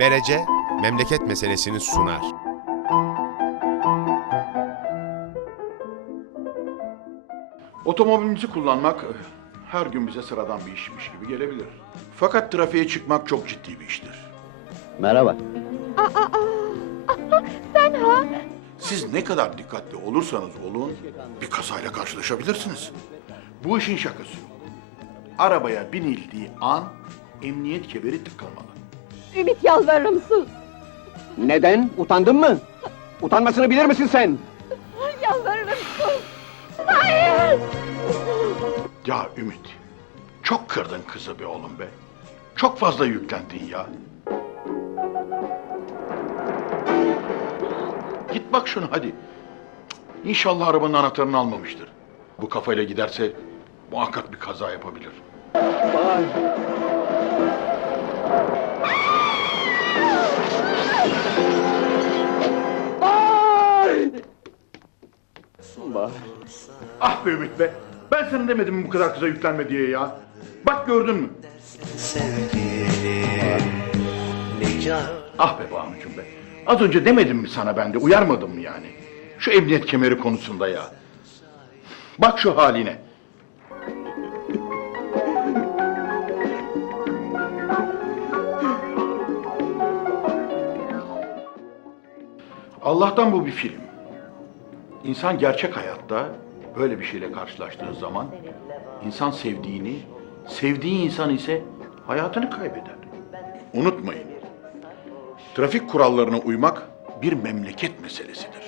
Berece, memleket meselesini sunar. Otomobilimizi kullanmak eh, her gün bize sıradan bir işmiş gibi gelebilir. Fakat trafiğe çıkmak çok ciddi bir iştir. Merhaba. Sen ha? Siz ne kadar dikkatli olursanız olun bir kazayla karşılaşabilirsiniz. Bu işin şakası yok. Arabaya binildiği an emniyet kemeri tıkılmalı. Ümit yalvarırım sus. Neden? Utandın mı? Utanmasını bilir misin sen? Yalvarırım sus. Hayır. Ya Ümit, çok kırdın kızı be oğlum be. Çok fazla yüklendin ya. Git bak şunu hadi. İnşallah arabanın anahtarını almamıştır. Bu kafayla giderse muhakkak bir kaza yapabilir. Vay. Vay. Ah be Ümit be. Ben sana demedim mi bu kadar kıza yüklenme diye ya. Bak gördün mü? Ah be Banucuğum be. Az önce demedim mi sana ben de uyarmadım mı yani? Şu emniyet kemeri konusunda ya. Bak şu haline. Allah'tan bu bir film. İnsan gerçek hayatta böyle bir şeyle karşılaştığı zaman insan sevdiğini, sevdiği insan ise hayatını kaybeder. Unutmayın. Trafik kurallarına uymak bir memleket meselesidir.